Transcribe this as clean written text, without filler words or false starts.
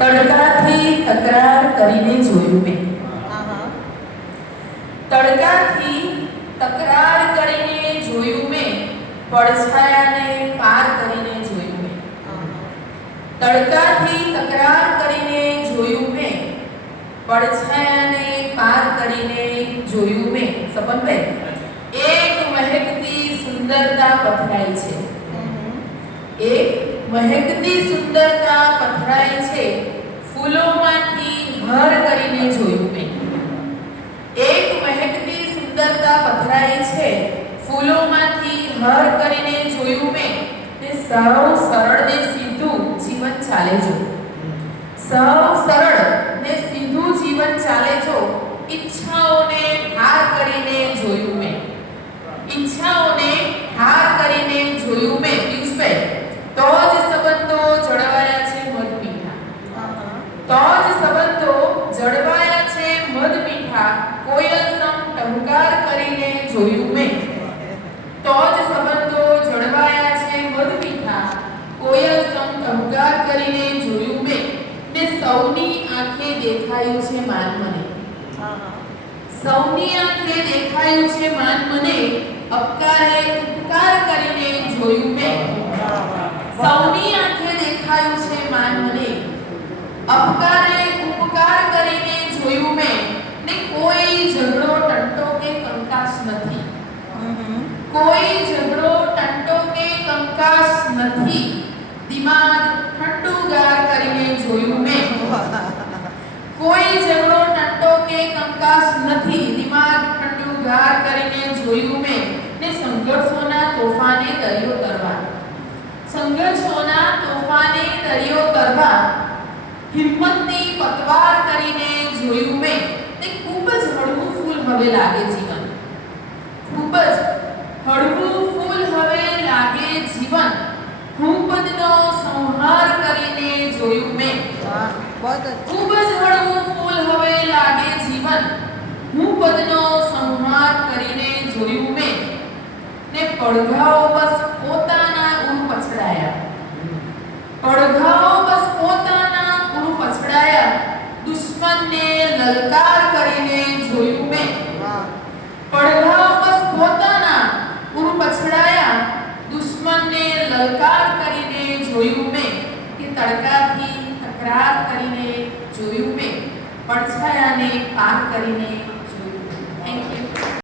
તડકાથી તકરાર કરીને જોયું મેં. તડકાથી તકરાર કરીને જોયું મેં, પડછાયાને પાર કરીને જોયું મેં. તડકાથી તકરાર કરીને જોયું મેં, પડછાયાને પાર કરીને જોયું મેં. સપનભાઈ, એક મહેકતી સુંદરતા પથરાઈ છે. એક મહેકતી સુંદરતા પથરાઈ છે, ફૂલોમાંથી હાર કરીને જોયું મેં. એક મહેકતી સુંદરતા પથરાઈ છે, ફૂલોમાંથી હાર કરીને જોયું મેં. ને સાવ સરળ ને સીધું જીવન ચાલે જો. સાવ સરળ ને સીધું જીવન ચાલે જો. ઈચ્છાઓને હાર કરીને જોયું મેં. ઈચ્છાઓને હાર કરીને જોયું મેં. પિયુષભાઈ, તો જ સંબંધો જળવાયા છે મધ મીઠા. તો જ સંબંધો જળવાયા છે મધ મીઠા, કોયલ સમ ટહુકાર કરીને જોયું મેં. તો જ સંબંધો જળવાયા છે મધ મીઠા, કોયલ સમ ટહુકાર કરીને જોયું મેં. ને સૌની આંખે દેખાયું છે માન મને. સૌની આંખે દેખાયું છે માન મને, અપકારે ઉપકાર કરીને જોયું મેં. સૌની આંખે દેખાયું છે માન મને, અપકારે ઉપકાર કરીને જોયું મેં. ને કોઈ ઝઘડો ટંટો કે કંકાસ નથી. કોઈ ઝઘડો ટંટો કે કંકાસ નથી, દિમાગ ઠંડુગાર કરીને જોયું મેં. કોઈ ઝઘડો ટંટો કે કંકાસ નથી, દિમાગ ઠંડુગાર કરીને જોયું મેં. ને સંઘર્ષોના તોફાને દરિયો તરવા. સંઘર્ષોના તોફાને દરિયો તરવા, હિંમતની પતવાર કરીને જોયું મેં. તે ખૂબ જ હળવું ફૂલ હવે લાગે જીવન. ખૂબ જ હળવું ફૂલ હવે લાગે જીવન, હું પદનો સંહાર કરીને જોયું મેં. ખૂબ જ હળવું ફૂલ હવે લાગે જીવન, હું પદનો સંહાર કરીને જોયું મેં. ને પડઘાઓ બસ પોતાના ઉર પછડાયા. પડઘાઓ બસ પોતાના ઉર પછડાયા, દુશ્મનને લલકાર કરીને જોયું મેં. પડઘાઓ બસ પોતાના ઉર પછડાયા, દુશ્મનને લલકાર કરીને જોયું મેં. કે તડકાથી તકરાર કરીને જોયું મેં, પડછાયાને પાર કરીને